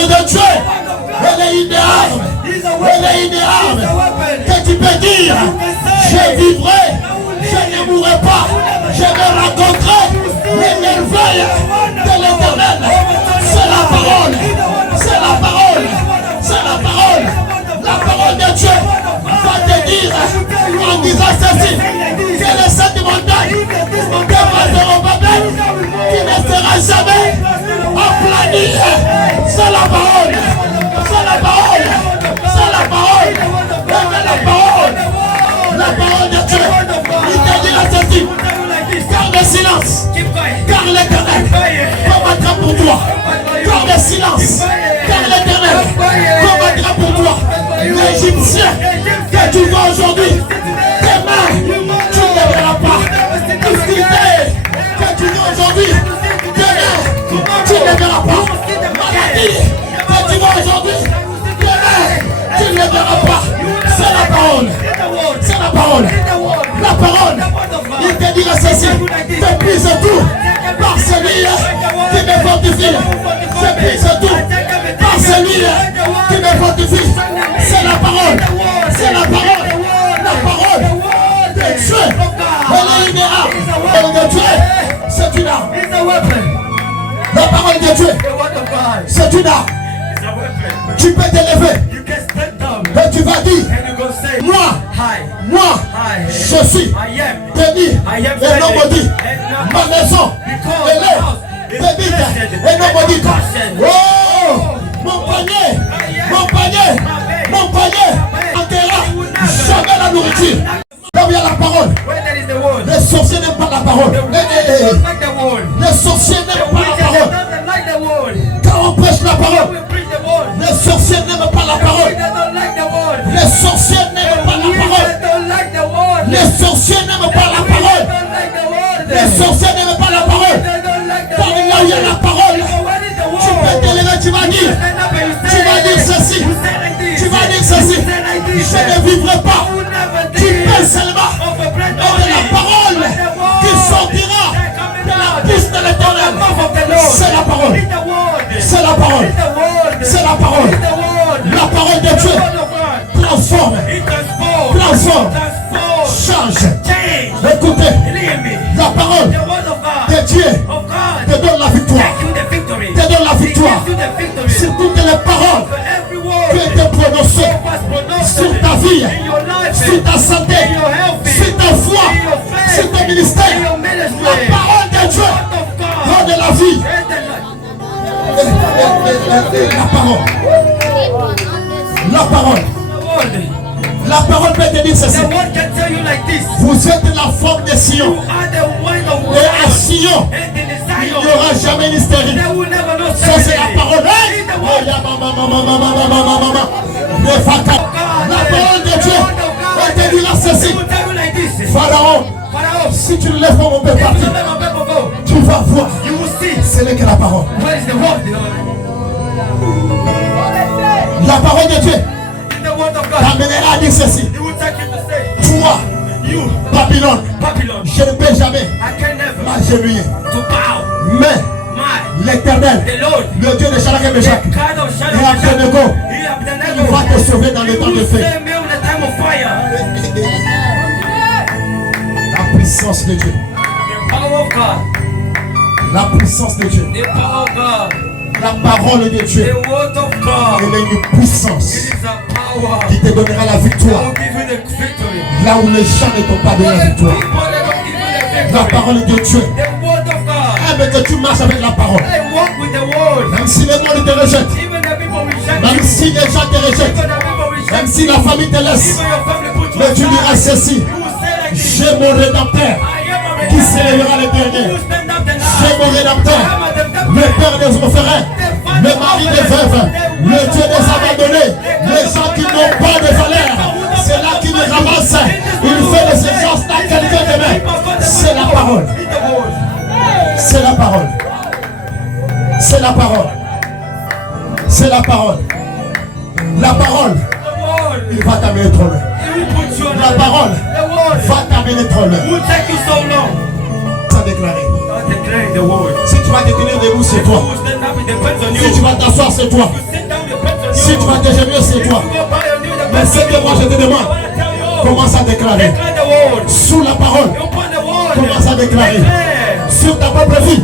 parole de Dieu, elle est une arme. Elle est une arme que tu peux dire, je vivrai, je ne mourrai pas, je me rencontrerai les merveilles de l'Éternel. C'est la parole, c'est la parole, c'est la parole. La parole de Dieu va te dire en disant ceci, quelle est cette montagne de Zorobabel qui ne sera jamais aplanie. C'est la parole, c'est la parole, c'est la parole, la parole de Dieu. Il te dit ceci, garde silence, car l'Éternel combattra pour toi. Garde silence, car l'Éternel combattra pour toi. L'Égyptien que tu vois aujourd'hui, demain, tu ne verras pas. Difficulté que tu vois aujourd'hui, demain, tu ne verras pas. Maladie que tu vois aujourd'hui, demain, tu ne verras pas. C'est la parole. C'est la parole. La parole. Il te dira ceci. Je prise tout par celui qui me fortifie. Je prise tout par celui qui me fortifie. C'est la parole. C'est la parole. La parole de Dieu. Elle est une arme. Elle de Dieu. C'est une arme. La parole de Dieu. C'est une arme. Tu peux t'élever. Et tu vas dire, moi, je suis béni et non maudit. Ma maison, elle est bénite et non maudite. Oh, mon panier enterra jamais la nourriture. Là où il y a la parole, les sorciers n'aiment pas la parole. Les sorciers n'aiment pas la parole. Quand on prêche la parole, les sorciers n'aiment pas la parole. Les sorciers n'aiment pas la parole. Les sorciers n'aiment pas la parole. Les sorciers n'aiment pas la parole. Car là où il y a la parole, tu peux t'élever, tu vas dire ceci. Tu vas dire ceci. Je ne vivrai pas. Tu peux seulement avec la parole qui sortira de la bouche de l'Éternel. C'est la parole. C'est la parole. C'est la parole. La parole de Dieu transforme, change. Écoutez, la parole de Dieu te donne la victoire. Te donne la victoire sur toutes les paroles qui ont été prononcées sur ta vie, sur ta santé, sur ta foi, sur ton ministère. La parole de Dieu donne la vie. La parole peut te dire ceci. Vous êtes la forme de Sion. Et à Sion, il n'y aura jamais d'hystérie. Ça c'est la parole. La parole de Dieu, elle te dira ceci. Pharaon, si tu ne lèves pas mon peuple parti, tu vas voir. C'est là que la parole. La parole de Dieu t'amènera à dire ceci. Toi, Babylone, je ne peux jamais m'agenouiller. Mais l'Éternel, le Dieu de Shadrach et Meshach et Abednego, il va te sauver dans le temps de feu. La puissance de Dieu. La puissance de Dieu. La parole de Dieu. Elle est une puissance qui te donnera la victoire. Là où les gens ne t'ont pas donné la victoire. La parole de Dieu. Aime que tu marches avec la parole. Même si le monde te rejette. Même si les gens te rejettent. Même si la famille te laisse. Mais tu diras ceci. J'ai mon rédempteur qui s'élèvera le dernier. J'ai mon rédempteur. Le père des orphelins. Le mari des veuves. Le Dieu des abandonnés. Les gens qui n'ont pas de valeur. C'est là qu'il les ramasse. Il fait des échanges à quelqu'un demain. C'est la parole. C'est la parole. C'est la parole. C'est la parole. La parole. Il va t'amener trop loin. La parole va t'amener trop loin. Ça déclaré. Si tu vas te tenir debout, c'est toi. Si tu vas t'asseoir, c'est toi. Si tu vas déjà mieux, c'est toi. Mais ce que moi je te demande, commence à déclarer. Sous la parole, commence à déclarer. Sur ta propre vie,